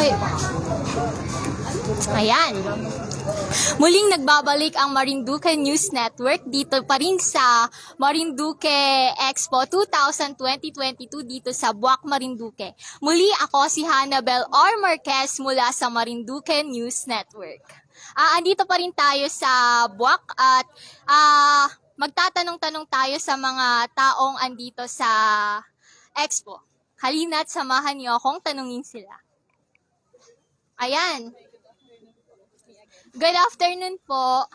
Uy. Ayan. Muling nagbabalik ang Marinduque News Network dito pa rin sa Marinduque Expo 2022 dito sa Buwak, Marinduque. Muli ako si Hannabel R. Marquez mula sa Marinduque News Network. Andito pa rin tayo sa Buwak at magtatanong-tanong tayo sa mga taong andito sa Expo. Halina't samahan niyo akong tanungin sila. Ayan. Good afternoon po.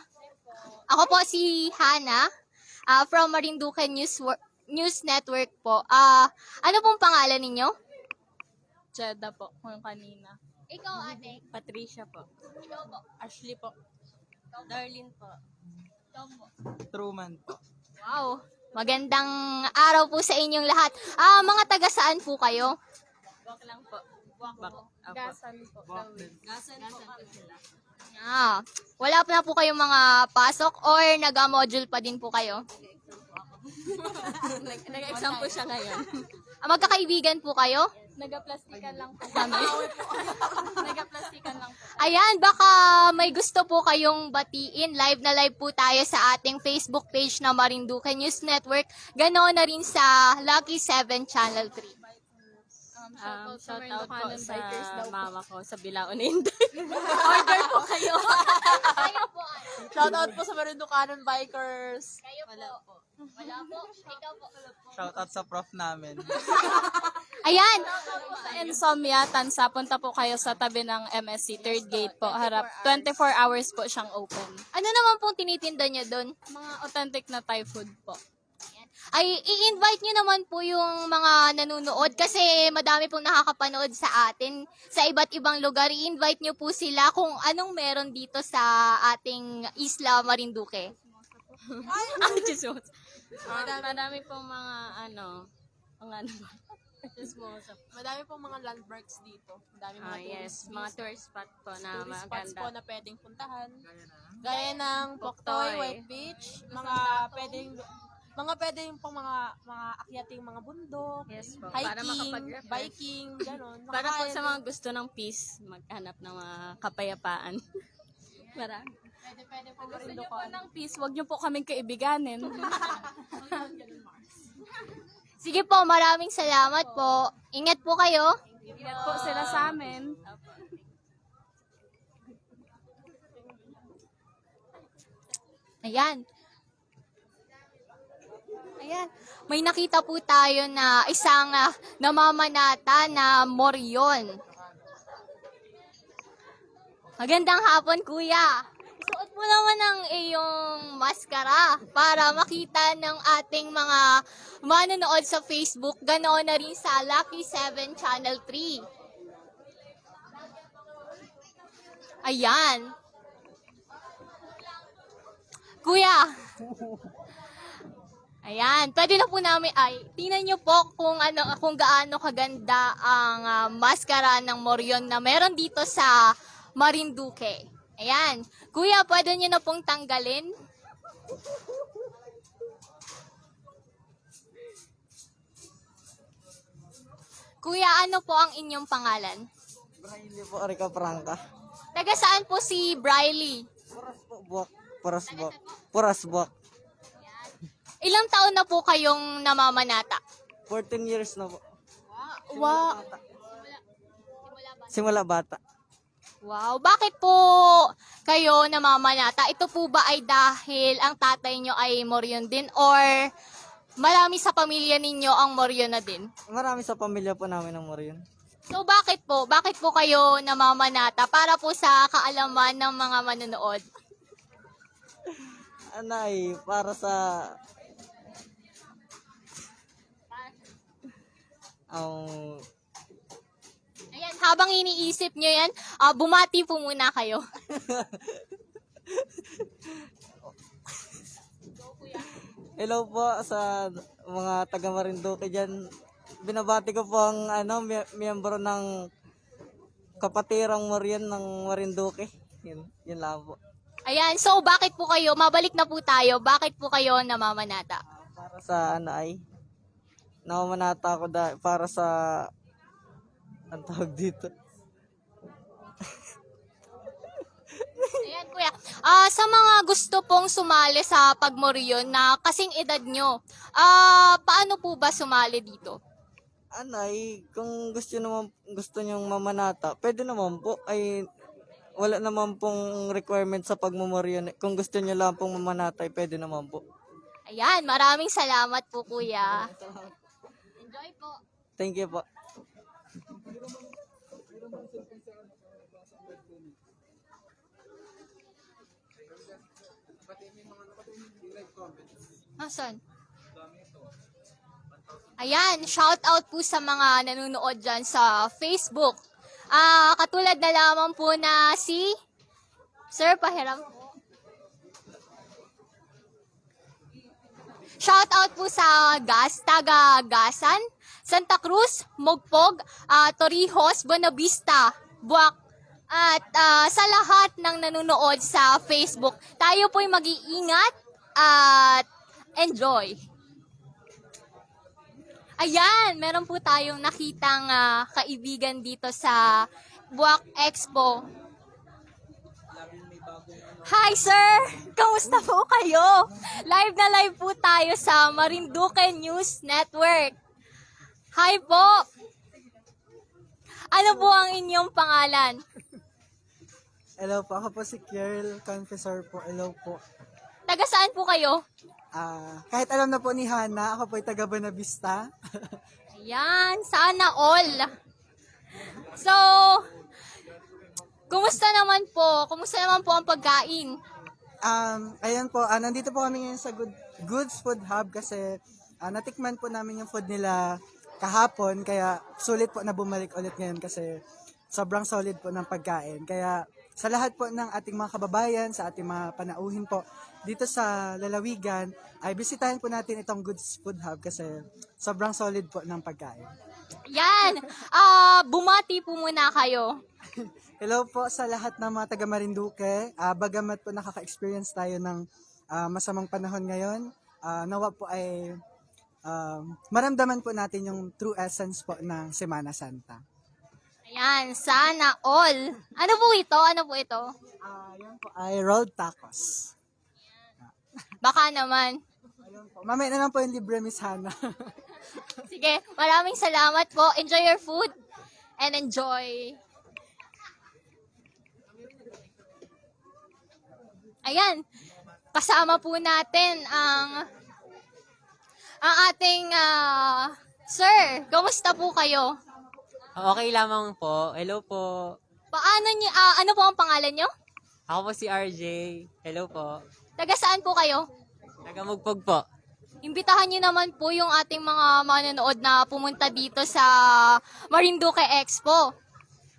Ako po si Hana from Marinduque News Network po. Ano pong pangalan ninyo? Jeda po, kung kanina. Ikaw, ate. Patricia po. Ikaw po. Ashley po. Darlene po. Ikaw po. Truman po. Wow. Magandang araw po sa inyong lahat. Mga taga saan po kayo? Walk lang po. Walk po. Gasan po. Gasan po kami sila. Wala pa na po kayong mga pasok or nag-module pa din po kayo? Nag-exam po siya ngayon. Magkakaibigan po kayo? Nag-plastikan lang po kami. Nag-plastikan lang po. Ayan, baka may gusto po kayong batiin. Live na live po tayo sa ating Facebook page na Marinduque News Network. Ganoon na rin sa Lucky 7 Channel 3. Shout out po sa mama ko sa Bilaon Inday. Order po kayo. Kayo po. Shout out po sa Marinducanon Bikers. Kayo po. Wala po. Wala po. Ikaw po. Shoutout sa prof namin. Ayan. Sa Insomnia, Tansa, punta po kayo sa tabi ng MSC, third gate po, harap. 24 hours po siyang open. Ano naman pong tinitinda niyo doon? Mga authentic na Thai food po. Ay, i-invite nyo naman po yung mga nanonood kasi madami pong nakakapanood sa atin sa iba't ibang lugar. I-invite nyo po sila kung anong meron dito sa ating Isla Marinduque. Ay, Jesus. Madami pong mga mga ano ba? Madami pong mga landmarks dito. Madami mga Yes, mga tourist spot po na tourist spots po maganda. na pwedeng puntahan. Gaya ng Poktoy, Poktoy. White Beach, mga pwedeng pang mga akyating mga bundok, Yes po, para hiking, makapag-refresh. biking, gano'n. Para po sa mga gusto ng peace, maghanap ng mga kapayapaan. Marami. pwede po Gusto niyo po ng peace, wag niyo po kaming kaibiganin. Sige po, maraming salamat po. Ingat po kayo. Ingat po sila sa amin. Ayan. Ayan. May nakita po tayo na isang namamanata na moryon. Magandang hapon, kuya. Suot mo naman ang iyong maskara para makita ng ating mga manonood sa Facebook. Ganoon na rin sa Lucky 7 Channel 3. Ayan. Kuya. Ayan, pwede na po namin tingnan niyo po kung gaano kaganda ang maskara ng moryon na meron dito sa Marinduque. Ayan. Kuya, pwede niyo na pong tanggalin. Kuya, ano po ang inyong pangalan? Braille po, Rica Franca. Taga saan po si Briley? Puras po, buwak. Puras buwak. Puras buwak. Ilang taon na po kayong namamanata? 14 years na po. Wow. Simula bata. Wow, bakit po kayo namamanata? Ito po ba ay dahil ang tatay nyo ay moryon din or marami sa pamilya ninyo ang moryon na din? Marami sa pamilya po namin ng Morion. So bakit po? Bakit po kayo namamanata? Para po sa kaalaman ng mga manonood. Anay, para sa Ayan, habang iniisip nyo yan, bumati po muna kayo. hello po sa mga taga Marinduque dyan. Binabati ko po ang miyembro ng Kapatirang Morion ng Marinduque. Yun lang po. Ayan, so bakit po kayo, mabalik na po tayo, bakit po kayo namamanata? Para sa namamanata ako para sa ang tawag dito. Ayan, kuya. Sa mga gusto pong sumali sa pagmoryon na kasing edad nyo, paano po ba sumali dito? Ay, kung gusto niyong mamanata, pwede naman po. Ay, wala naman pong requirement sa pagmumoryon. Kung gusto niyo lang pong mamanata, ay pwede naman po. Ayan, maraming salamat po, kuya. Enjoy po. Thank you po. Asan? Ayan, shout out po sa mga nanonood dyan sa Facebook. Katulad na lamang po na si Sir Pahiram po. Shout out po sa taga Gasan, Santa Cruz, Mogpog, Torrijos, Buenavista, Buac, at sa lahat ng nanonood sa Facebook. Tayo po'y mag-iingat at enjoy. Ayan, meron po tayong nakitang kaibigan dito sa Buac Expo. Hi sir! Kamusta po kayo? Live na live po tayo sa Marinduque News Network. Hi po! Ano po ang inyong pangalan? Hello po, ako po si Kierl Confessor po. Hello po. Taga saan po kayo? Kahit alam na po ni Hana, ako po ay taga Buenavista. Ayan, sana all. So, kumusta naman po? Kumusta naman po ang pagkain? Ayan po, nandito po kami ngayon sa Goods Food Hub kasi natikman po namin yung food nila kahapon, kaya sulit po na bumalik ulit ngayon kasi sobrang solid po ng pagkain. Kaya sa lahat po ng ating mga kababayan, sa ating mga panauhin po dito sa Lalawigan, ay bisitahin po natin itong Goods Food Hub kasi sobrang solid po ng pagkain. Yan, bumati po muna kayo. Hello po sa lahat ng mga taga Marinduque. Bagamat po nakaka-experience tayo ng masamang panahon ngayon, nawa po ay maramdaman po natin yung true essence po ng Semana Santa. Ayan, sana all. Ano po ito? Ano po ito? Yan po ay rolled tacos. Baka naman. Ayun po. Mamaya na lang po yung libre, Miss Hana. Sige, maraming salamat po. Enjoy your food and enjoy. Ayan, kasama po natin ang ating sir. Kamusta po kayo? Okay lamang po. Hello po. Ano po ang pangalan nyo? Ako po si RJ. Hello po. Taga saan po kayo? Tagamugpog po. Imbitahan nyo naman po yung ating mga manonood na pumunta dito sa Marinduque Expo.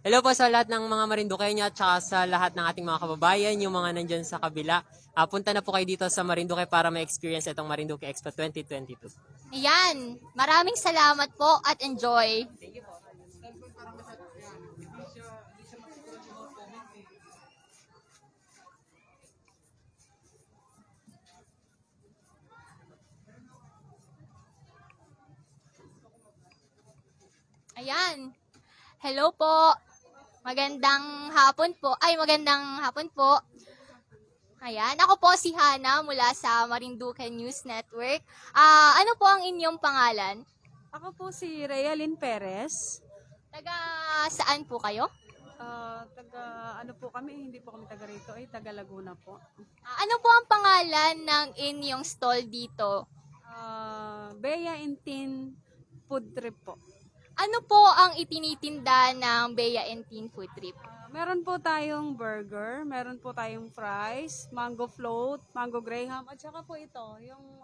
Hello po sa lahat ng mga Marinduqueño at saka sa lahat ng ating mga kababayan, yung mga nandyan sa kabila. Punta na po kayo dito sa Marinduque para ma-experience itong Marinduque Expo 2022. Ayan, maraming salamat po at enjoy. Ayan. Hello po. Magandang hapon po. Magandang hapon po. Ayan, ako po si Hana mula sa Marinduque News Network. Ano po ang inyong pangalan? Ako po si Realin Perez. Taga saan po kayo? Ano po kami, hindi po kami taga rito, ay taga Laguna po. Ano po ang pangalan ng inyong stall dito? Bea Intin Food Trip po. Ano po ang itinitinda ng Bea Entin Food Trip? Meron po tayong burger, meron po tayong fries, mango float, mango graham, at saka po ito, yung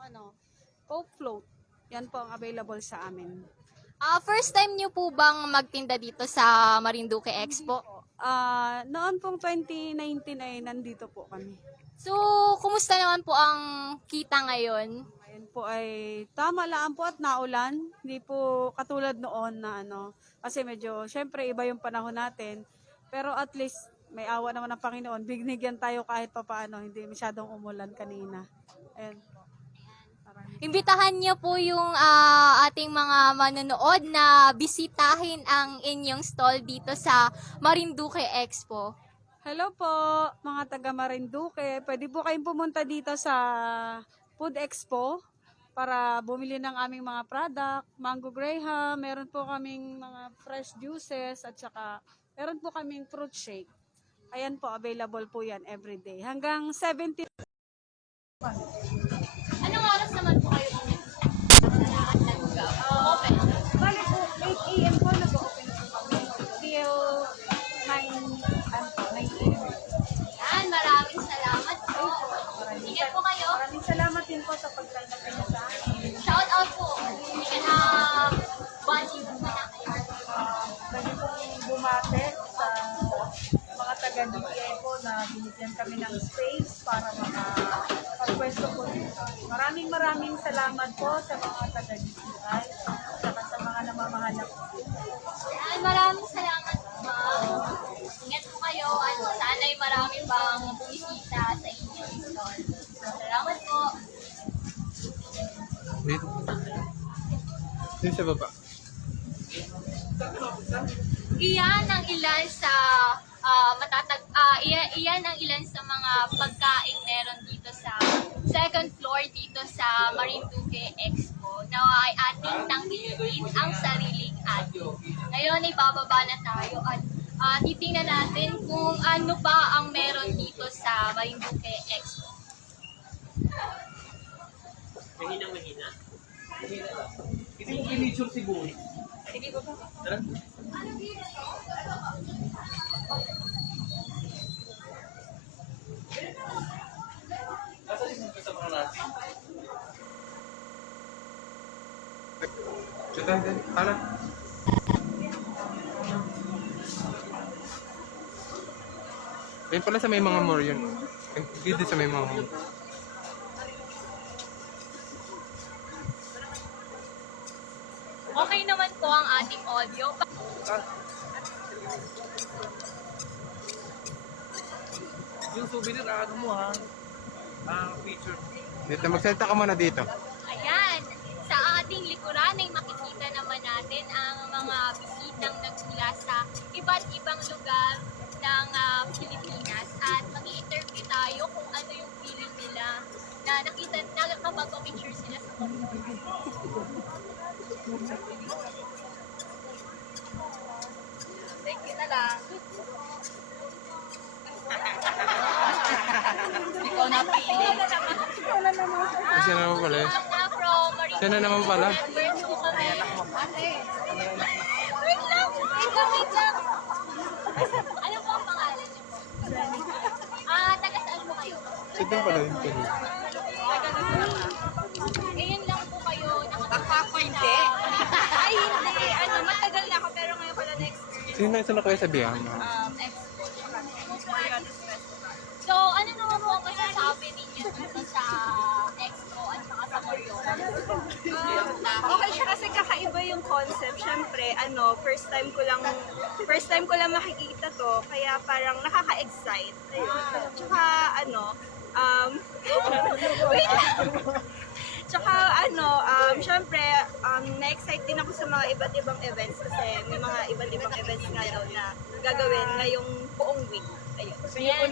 Coke float. Yan po ang available sa amin. First time niyo po bang magtinda dito sa Marinduque Expo? Noon pong 2019 ay nandito po kami. So, kumusta naman po ang kita ngayon? Ayun po ay tama lang po at naulan. Hindi po katulad noon na kasi medyo, syempre iba yung panahon natin. Pero at least may awa naman ng Panginoon. Binigyan tayo kahit papaano, hindi masyadong umulan kanina. Ayun po. Imbitahan niyo po yung ating mga manonood na bisitahin ang inyong stall dito sa Marinduque Expo. Hello po, mga taga Marinduque. Pwede po kayong pumunta dito sa Food Expo para bumili ng aming mga product. Mango Graham, meron po kaming mga fresh juices at saka meron po kaming fruit shake. Ayan po, available po yan everyday. Hanggang 70. Anong oras naman po kayo open? Bali po, 8 a.m. po nag-open po kami. Till 9 a.m. Yan, maraming salamat po. Ingat po kayo. Maraming salamat din po sa pagtanggap niyo sa akin. Shout out po. Hindi ka na bonding po na kayo. Pwede pong bumate sa mga taga-DTI po na binigyan kami ng space para makapagpwesto po dito. Maraming salamat po sa mga taga-DTI at sa mga namamahanap po. Yan, maraming salamat po. Ingat po kayo at sana'y marami pang bumisita sa inyong store. Salamat po. Dito. Dito sa baba. Iyan ang ilan sa iyan ang ilan sa mga pagkain meron dito sa second floor dito sa Marinduque Expo na ay ating tangkilikin ang sariling atin. Ngayon ay bababa na tayo at titingnan natin kung ano ba ang meron dito sa Marinduque Expo. Mahina. Dito. Hala. Ayun pala sa may mga more yun. Dito sa may mga more. Okay naman po ang ating audio. Yung souvenir, ano mo ha? Picture. Dito, magsalita ka muna dito. Ayan, sa ating likuran ay makikita naman natin ang mga bisitang nagmula sa iba't ibang lugar ng Pilipinas at mag-i-interview tayo kung ano yung feeling nila na nakapag-picture sila sa community. Thank you na lang. Ikaw na pili. Isa na naman pala. Isa na naman pala. Wait lang! Ano po ang pangalan niyo po? Taga saan po kayo? Ito pala yung pala. Ngayon lang po kayo Hindi. Ay, hindi. Matagal na ako pero ngayon pala na-experience. Sino na isa na kayo sa Biyama? So, ano naman po ang masasabi ninyo dito sa Expo at saka sa Moriona? Okay siya kasi kakaiba yung concept. Siyempre, first time ko lang makikita to, kaya parang nakaka-excite. Ayun. Tsaka, wait lang. Tsaka, siyempre, na-excite din ako sa mga iba't ibang events kasi may mga iba't ibang events nga daw na gagawin ngayong buong week. Ayun. Ayan.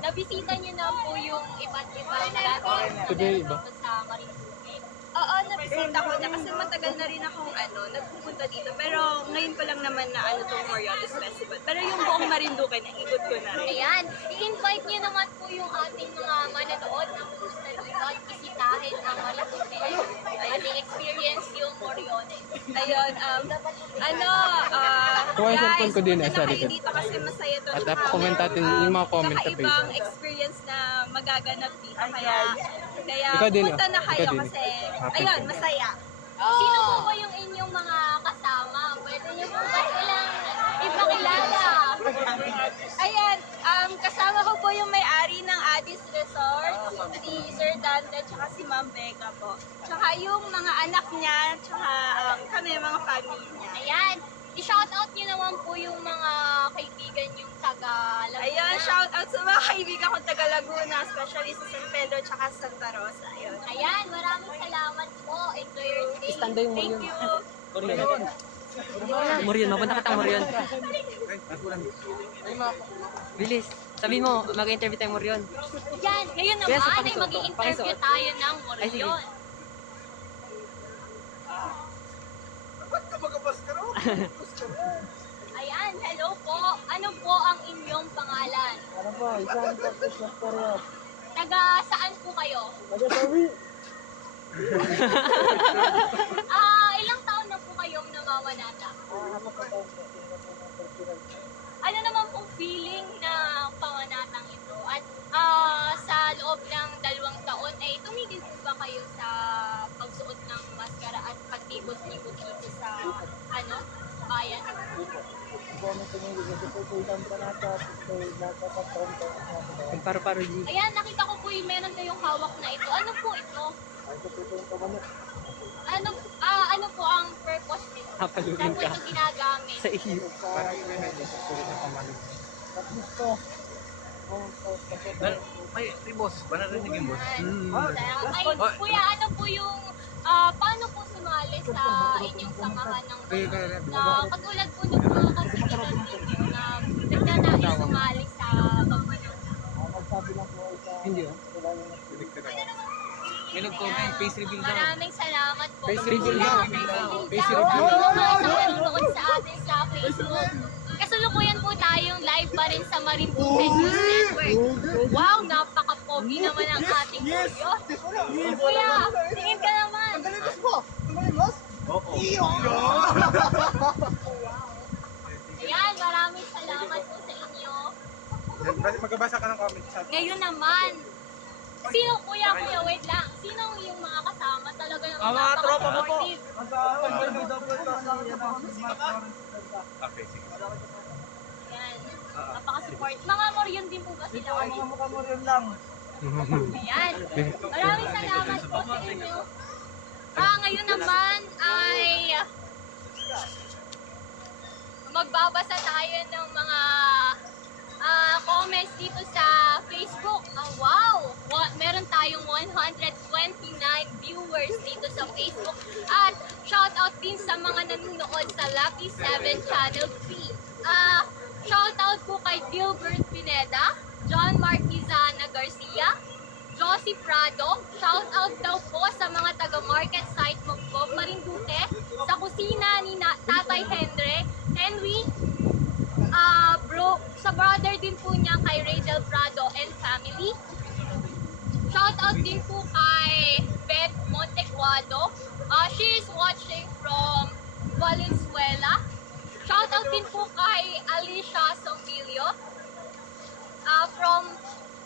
Nabisita niyo na po yung iba't ibang Today, iba. sa Marinduque. Oo, nabisita ko na kasi matagal na rin akong nagpupunta dito. Pero ngayon pa lang naman na itong Moriones Festival. Pero yung buong Marinduque, naikot ko na rin. Ayan, i-invite niyo naman po yung ating mga manonood ng gusto dito at bisitahin ang Marinduque at i-experience yung Moriones. Ayun, Kuha yung cellphone ko din, punta na sorry kayo ka. dito kasi masaya to. At comment natin yung mga comment sa kakaibang experience na magaganap dito. Kaya Ikaw din, punta na kayo ikaw din. kasi, Happy. ayun, masaya. Sino po ba yung inyong mga kasama? Pwede niyo po ba silang ipakilala? Ayan, kasama ko po yung may-ari ng Addis Resort, si Sir Dante, tsaka si Ma'am Becca po. Tsaka yung mga anak niya, tsaka kami, mga family niya. Ayan, i-shoutout niyo naman po yung mga kaibigan yung taga Laguna. Ayun, shout out sa mga kaibigan ko taga Laguna, especially sa San Pedro tsaka Santa Rosa. Ayun. Ayan, maraming salamat po. Enjoy your stay. Standay mo Thank yun. you. Morion, mapunta ka tang Morion. Bilis. Sabihin mo, mag-interview tayo Morion. Yan, ngayon Yes, naman ay pakisuot. mag-i-interview Pakisuot. tayo ng Ay, sige. Morion. Ayan, hello po. Ano po ang inyong pangalan? Ano po, isang tapos na pero. Taga saan po kayo? Nag-sawi. Ilang taon na po kayong namamanata? Ano po tayo? Ano naman pong feeling na panganatang ito? At sa loob ng 2 taon, ay tumigil po ba kayo sa pagsuot ng maskara at pagtibot-tibot dito sa bayan? Yung paru-paro, G. Ayan, nakita ko po yung meron kayong hawak na ito. Ano po ito? Ano po ang purpose nito? Kapalugin Saan po ka. ito ginagamit? Sa iyo. May boss, ba narinig yung boss? Ay, kuya, ano po yung paano po sumali sa inyong samahan ng katulad po ng mga kasikitan ninyo na nagnanais sumali sa pagmanang. Hindi, oh. May nag-comment, face reveal daw. Maraming salamat po. Face reveal daw. Face Oo, reveal. mga sa panonood sa atin sa Facebook. Kasalukuyan po tayong live pa rin sa Marinduque News Network. Wow, napaka-pogi naman ang ating kuya. Kuya, tingin ka naman. Ayan, maraming salamat po sa inyo. Magbabasa ka ng comment sa Ngayon naman, sino kuya, wait lang. Sino yung mga kasama talaga ng Mga tropa mo po. supportive? Okay, sige. Ayan, napaka-support. Mga Morion din po ba sila? Mga mukha mo rin lang. Ayan. Maraming salamat po sa inyo. Ngayon naman ay magbabasa tayo ng mga comments dito sa Facebook. Wow! Meron tayong 129 viewers dito sa Facebook. At shoutout din sa mga nanonood sa Lucky 7 Channel 3. Shoutout po kay Gilbert Pineda, John Marquizana Garcia, Josie Prado. Shoutout daw po sa mga taga-market site Mugpog, Marinduque, sa kusina ni Tatay Henry, sa brother din po niya kay Rachel Prado and family. Shoutout din po kay Beth Montecuado. She is watching from Valenzuela. Shoutout din po kay Alicia Sombilio from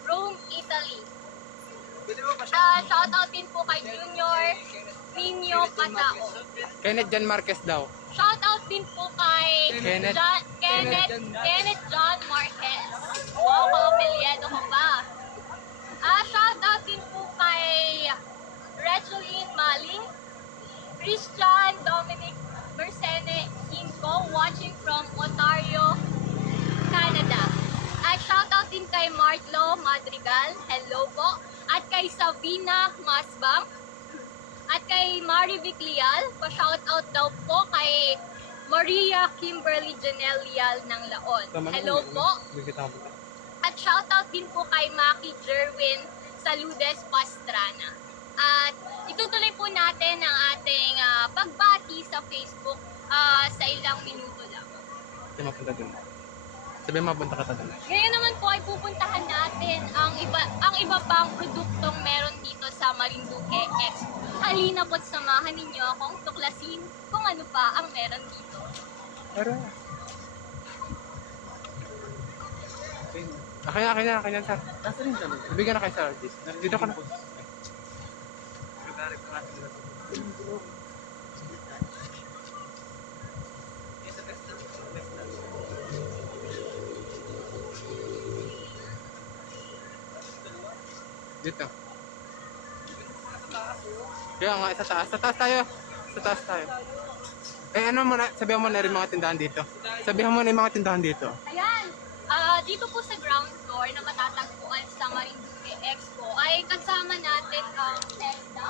Rome, Italy. Shoutout din po kay Junior Nino Patao. Kenneth Jan Marquez daw. Shoutout din po kay Kenneth. Kenneth John Marquez. Wow, kapapelyado ko ba? Shoutout din po kay Recholine Maling, Christian Dominic Mersene Inco, watching from Ontario, Canada. At shoutout din kay Martlo Madrigal, hello po. At kay Sabina Masbang. At kay Mari Viclial, pa-shoutout daw po kay Maria Kimberly Janelle Lial ng Laon. Hello po. At shoutout din po kay Maki Jerwin Saludes Pastrana. At itutuloy po natin ang ating pagbati sa Facebook sa ilang minuto lang. Sabi mapunta dun. Sabi mapunta ka dun. Ngayon naman po ay pupuntahan natin ang iba pang produktong meron dito sa Marinduque Expo. Halina po't samahan ninyo akong tuklasin kung ano pa ang meron dito. Akin na, sir. Bigyan na kay Sir Artis. Dito ka na. Dito. Kaya nga, sa taas. Sa taas tayo. Sa taas tayo. Ano mo na, sabihan mo na rin mga tindahan dito. Sabihan mo na yung mga tindahan dito. Ayan, dito po sa ground floor na matatagpuan sa Marinduque Expo ay kasama natin ang TESDA,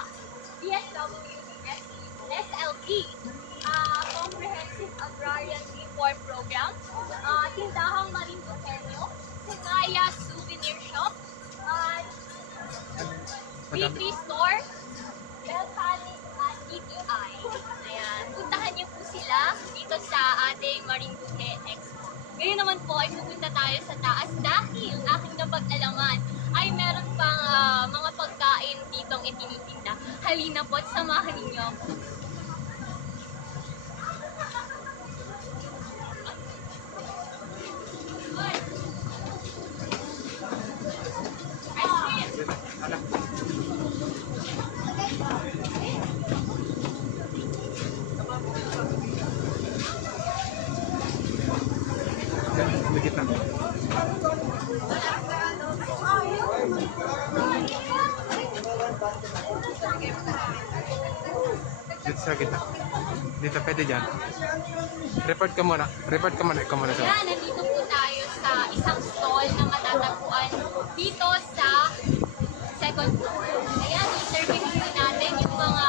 DSWD, SLP, Comprehensive Agrarian Reform Program, Tindahang Marinduqueño, Sagaya Souvenir Shop, at Bakery Store, Belcanic at ETI. Ayan, puntahan niyo po sila dito sa ating Marinduque Expo. Ngayon naman po ay pupunta tayo sa taas dahil aking napag-alaman ay meron pang mga pagkain ditong itinitinda. Halina po at samahan ninyo ako. Dikit na. Dito sa gitna. Dito, pwede dyan. Report ka muna. Report ka muna. Ikaw muna sa. Ayan, nandito po tayo sa isang stall na matatagpuan dito sa second floor. Ayan, i-serving po natin yung mga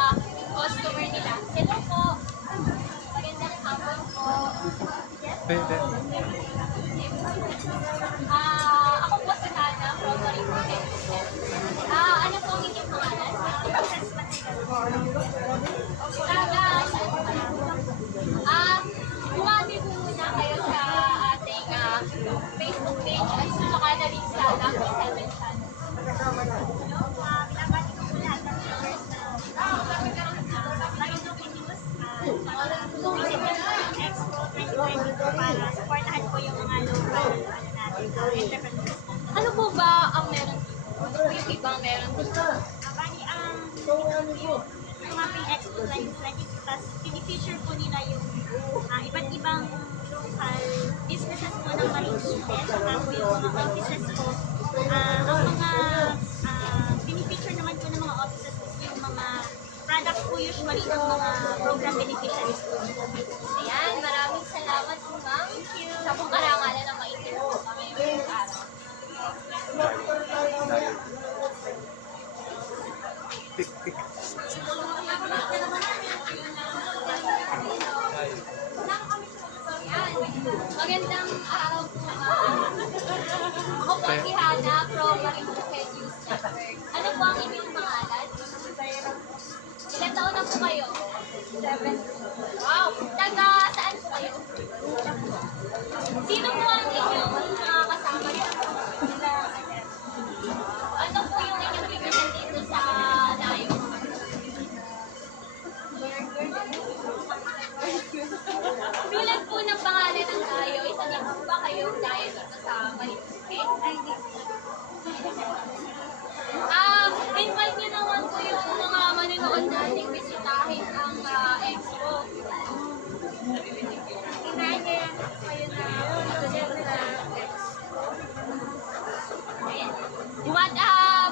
customer nila. Hello po. Magandang hapon po. Pwede. Ako po si Hana from Marinduque. Ano po ang inyong pangalan? Bumati po muna kayo sa ating Facebook page at saka na rin sa Lucky 7 channel. Binabati ko po lahat ng viewers na Marinduque News. Visit nyo po ang Expo 2022 para supportahan po yung mga local entrepreneurs. Ano po ba ang meron dito? Ano po yung ibang meron dito? Bali, yung mapping Expo 2022, tapos pinifeature po nila yung iba't ibang local businesses po ng Marinduque, saka po yung mga offices po. Ang mga pinifeature naman po ng mga offices po yung mga products po usually ng mga program beneficiaries po. Ayan, maraming salamat po ma'am. Sa pong karangalan na ma-interview kami ngayong araw. Magandang araw po ma'am. Ako po si Hana from Marinduque News Network. Ano po ang inyong pangalan? Ilan taon na po kayo? 7. Wow! Taga saan po kayo? Sino po ang inyong mga kasama dito? Ano po yung inyong bibigyan dito sa layo? Bilang po ng pangalan ng layo, isa din po ba kayong layo dito sa Marinduque? Invite niyo naman po yung mga manonood nating bisitahin ang expo. Inahin niyo yan kayo na matuloy sa expo. Ayan.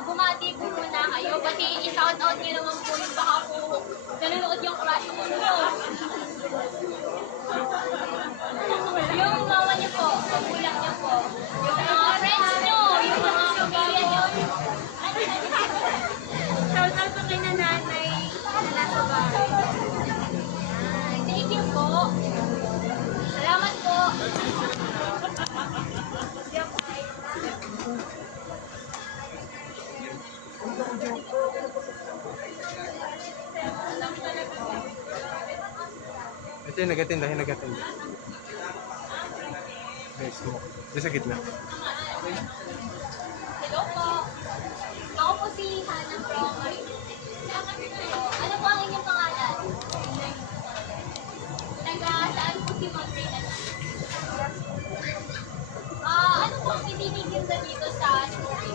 Bumati po muna kayo. Pati i-shout out niyo naman po yung baka po nanonood yung crush mo nyo. Yung mama niyo po, magulang niyo po. Yung mga friends niyo, yung mga pamilya niyo. Shout out po kay nanay na nasa bahay. Thank you po. Salamat po. Ito yung nagatinda. Guys, mo. Dito sa gitna. Hello po. Ako po si Hana from Marinduque. Ano po ang inyong pangalan? Taga saan po si Ma'am Reyna? Ano po ang itinitinda dito sa store?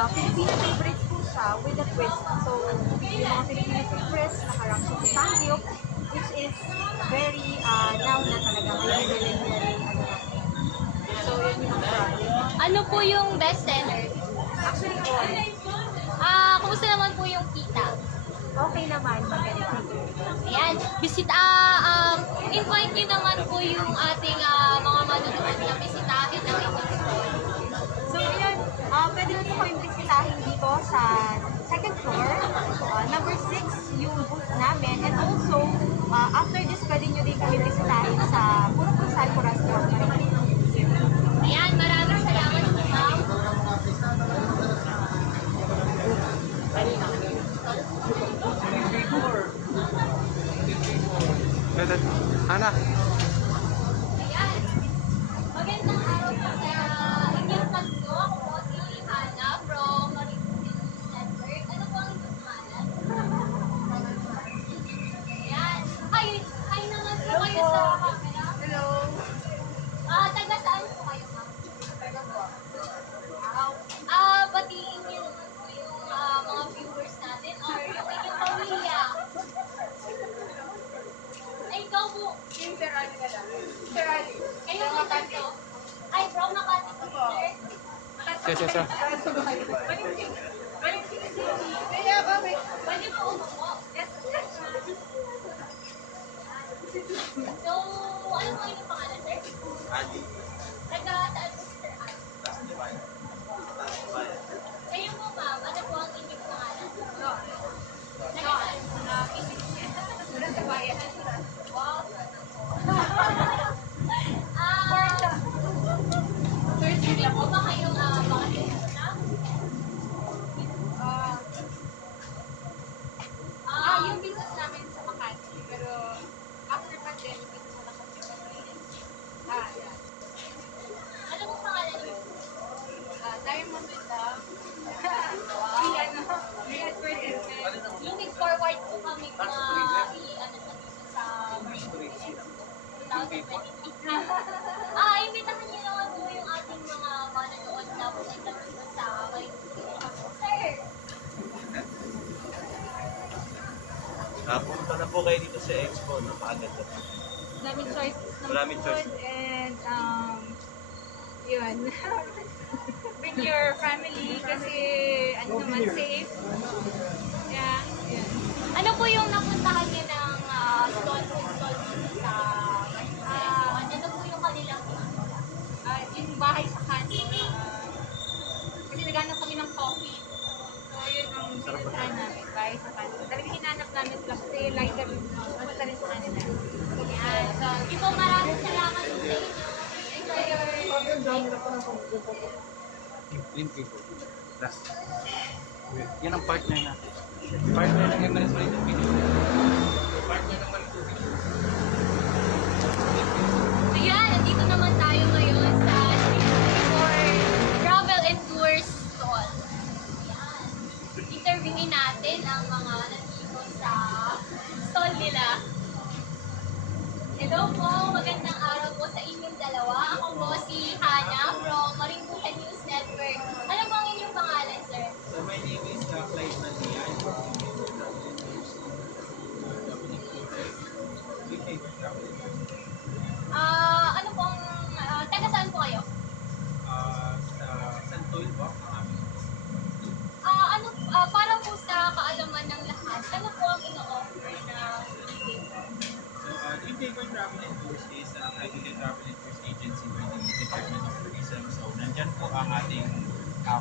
Filipino favorites po siya with a twist. So, yung mga Filipino favorites, nakarang siya sa Sangyup, which is very now na talaga. So, yun yung mga product. Ano po yung best seller? Actually, all. Kumusta naman po yung kita? Okay naman, maganda. Ayan, invite niyo naman po yung ating mga manonood na bisitahin ng inyong store. So, yun, pwede na po kayong bisitahin dito sa second floor. Number 6 yung booth namin. And also, after this, pwede nyo din kami bisitahin sa Puro Pusal, Corazon. Ayan, maraming salamat po, ma'am. Hana. Ayan. Magandang araw po sa inyong tatlo. Ako po si Hana from Marinduque News Network. Ano po ang inyong pangalan? Ayan. Hi naman po kayo sa camera. Hello. Taga saan po kayo, ma'am? Batiin niyo naman po yung mga viewers natin or yung inyong pamilya. Ay, ikaw po. Yung Sir Ali na lang. Sir Ali. Kayo po dito? Ay, from Makati po, sir. Sir. Pwede po umupo. So, ano po inyong pangalan, sir? Ali. Taga saan po, Sir Ali? Kayo po, ma'am. Ano po ang inyong pangalan? Taga saan? Wow. First hindi po ba kayong bakit na? Yung business namin sa Makati, pero after pandemic, dito muna kami yan. Ano pong pangalan niyo? Diamond with Love. Looking forward po kami na sa Marinduque Expo 2023. Imbitahan niyo naman po yung ating mga manonood na pumunta dito sa Marinduque Expo. Sir! Pumunta na po kayo dito sa Expo. Napakaganda. Maraming choice ng Maraming choice. food and yun. Bring your family kasi naman safe. Yeah, yun. Ano po yung napuntahan niyo ng stall dito sa ano po yung kanilang Yung bahay sa kanto. Kasi naghanap kami ng coffee. So, yun ang pinuntahan namin, bahay sa kanto. Talagang hinanap namin sila kasi like kami pumunta rin sa kanila. Yan. So, ipo maraming salamat sa inyo. Enjoy your Last. Yan ang partner natin. Partner ng Emirates Marinduque. Partner ng Marinduque. Ayan, nandito naman tayo ngayon sa for Travel and Tours Stall. Ayan. Interviewin natin ang mga nandito sa stall nila. Hello po, magandang araw po sa inyong dalawa. Ako po si Hana from Marinduque News Network. Ano po ang inyong pangalan, sir? So my name is Clyde Nadia. I'm from Ano pong, taga saan po kayo? sa Santoy po. Para po sa kaalaman ng lahat, ano po ang ino-offer na Inteco Travel and Tours is an accredited travel and tours agency by the Department of Tourism. So, nandyan po ang ating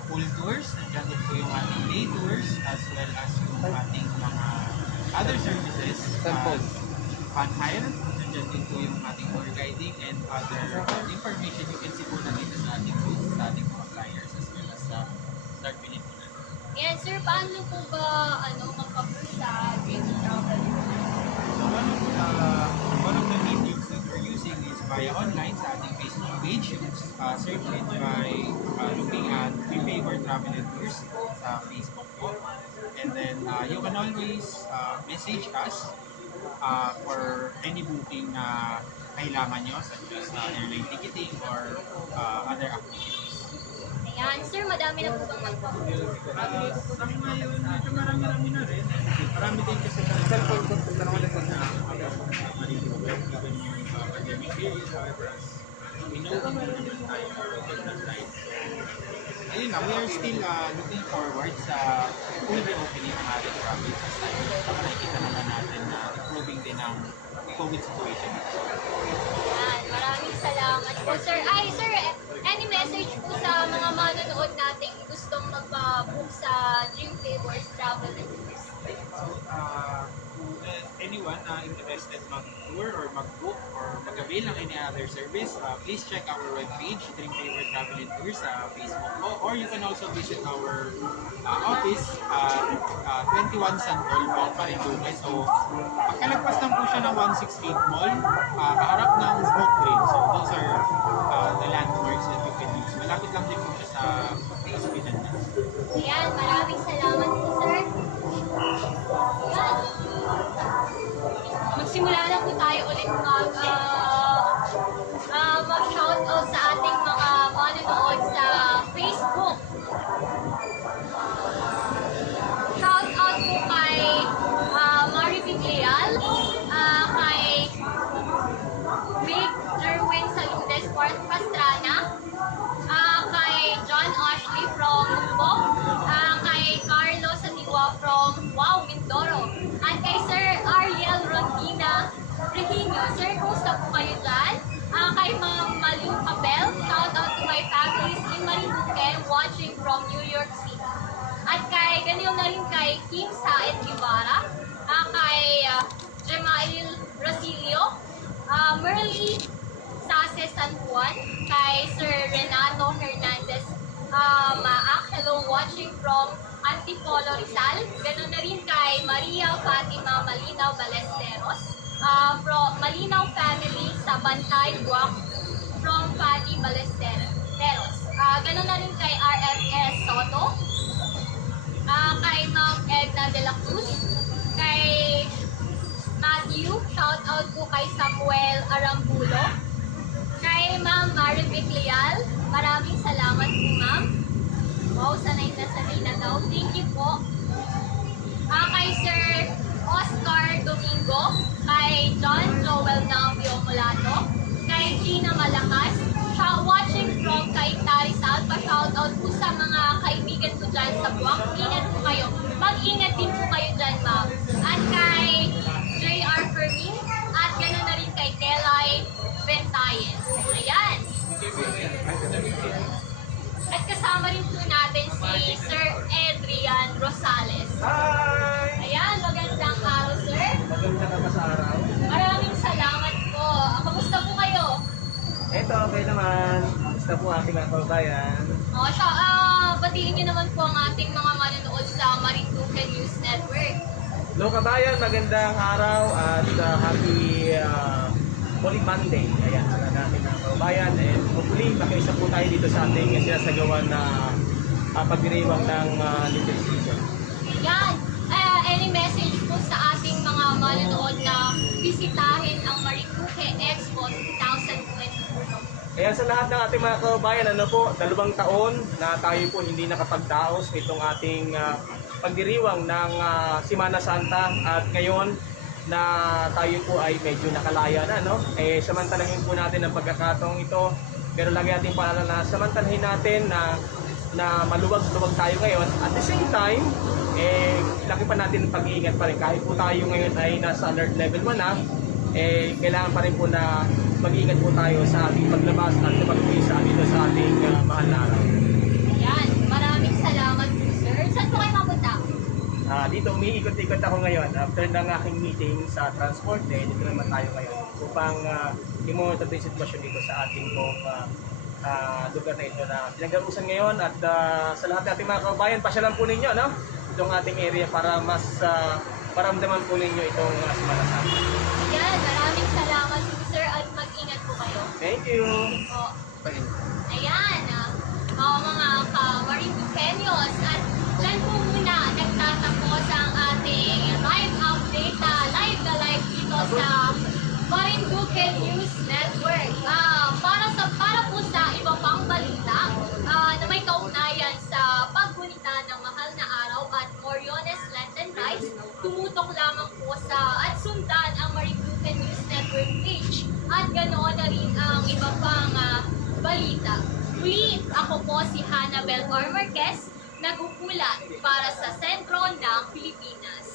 full tours, nandyan din po yung ating day tours, as well as yung ating mga other services. Fun hire, nandyan din po yung ating tour guiding and other information you can see po na dito sa ating booth, sa ating mga flyers, as well as sa start pinit po natin. Yan, sir, paano po ba mag-cover sa Dream Travel? So one of the mediums that we're using is via online sa ating Facebook page. You can search it by looking at We Favor Travel and Tours sa Facebook po. And then you can always message us for any booking na kailangan nyo, such as airline ticketing or other activities. Ayan, sir, madami na po bang nag-cover? Sa ngayon, medyo marami-rami na rin. Marami din kasi sa cellphone ko, punta naman din na Marinduque, given yung pandemic period, however, as we know, hindi naman tayo mag-open na flight. Ayun nga, we are still looking forward sa full reopening ng ating travel sa time. Saka nakikita naman natin na improving din ang COVID situation. Ayan, maraming salamat po, sir. Ay, sir, any message po sa mga manonood nating gustong magpa-book sa Dream Favors Travel and Tours? Anyone interested mag-tour or mag-book or mag-avail ng any other service, please check our webpage, Dream Favor Travel and Tours sa Facebook po. Or you can also visit our office, 21 Santol Mall, Marinduque. So, pagkalagpas lang po siya ng 168 Mall, kaharap ng Smoke Grill. So, those are the landmarks that you can use. Malapit lang din po siya sa hospital na. Ayan, maraming salamat po, sir. Ayan. Magsimula na po tayo ulit mag-shoutout sa ating mga manonood sa Facebook. Shoutout po kay Maribig Leal, kay Big Jerwin Saludes Pastrana, kay John Ashley from Mumbo, kay Carlo Satiwa from Wow, Mindoro, at kay Sir Ariel Rondina Regino. Sir, kumusta po kayo dyan? Kay Ma'am Maling Capel, shout out to my families in Marinduque watching from New York City. At kay ganyan na rin kay Kim Saed Guevara, kay Jemail Brasilio, Merly Sase San Juan, kay Sir Renato Hernandez Maak, hello, watching from Antipolo Rizal. Ganun na rin kay Maria Fatima Malinaw Balesteros, from Malinaw family sa Bantay, Guam, from Fadi Balesteros. Ganun na rin kay RFS Soto, kay Ma'am Edna de la Cruz, kay Matthew, shout out po kay Samuel Arambulo, kay Ma'am Maribik Leal, maraming salamat po, ma'am. Wow, sanay na daw. Thank you po. Kay Sir Oscar Domingo, kay John Joel Navio Mulato, kay Gina Malakas, watching from kay Tarizal, pa-shoutout po sa mga kaibigan ko dyan sa Buwak. Ingat po kayo. Mag-ingat din po kayo dyan, ma'am. At kay JR Fermin, at gano'n na rin kay Kelay Bentayen. Ayan. At kasama rin po natin si Sir Adrian Rosales. Hi! Ayan, magandang araw, sir. Maganda ka ba sa araw? Maraming salamat po. Kamusta po kayo? Eto, okay naman. Gusto po ating mga kababayan. Batiin niyo naman po ang ating mga manonood sa Marinduque News Network. Hello kabayan, magandang araw at happy Holy Monday. Ayan, sa natin mga kababayan. And hopefully, makaisa po tayo dito sa ating sinasagawa na pagdiriwang ng Little Season. Yan. Any message po sa ating mga manonood na bisitahin ang Marinduque Expo 2022? Kaya sa lahat ng ating mga kababayan, 2 taon na tayo po hindi nakapagdaos nitong ating pagdiriwang ng Semana Santa, at ngayon na tayo po ay medyo nakalaya na, no? Samantalahin po natin ang pagkakataong ito, pero lagi natin paalala na samantalahin natin na maluwag-luwag tayo ngayon. At the same time, laki pa natin ang pag-iingat pa rin. Kahit po tayo ngayon ay nasa alert level 1 na, kailangan pa rin po na mag-iingat po tayo sa ating paglabas at pag-uwisa dito sa ating mahal na araw. Yan. Maraming salamat po, sir. Saan po kayo mapunta? Dito umiikot-ikot ako ngayon after ng aking meeting sa transport. Dito naman tayo ngayon upang i-monitor yung sitwasyon dito sa ating lugar na ito na pinag-uusan ngayon. At sa lahat ng ating mga kababayan, pasyalan po ninyo, no? Itong ating area para mas paramdaman po ninyo itong Semana Santa. Yan. Maraming salamat po, sir, at mag-ingat po kayo. Thank you! Po. Ayan. Mga ka-Marinduqueños, at dyan po muna nagtatapos ang ating live update live dito sa Marinduque News Network. Para po sa iba pang balita na may kaugnayan sa paggunita ng mahal na araw at Moriones Lenten Rites, tumutok lamang po at sundan ang Marinduque News Network page, at ganoon na rin ang iba pang balita. Muli, ako po si Hannabel Marquez, nag-uulat para sa sentro ng Pilipinas.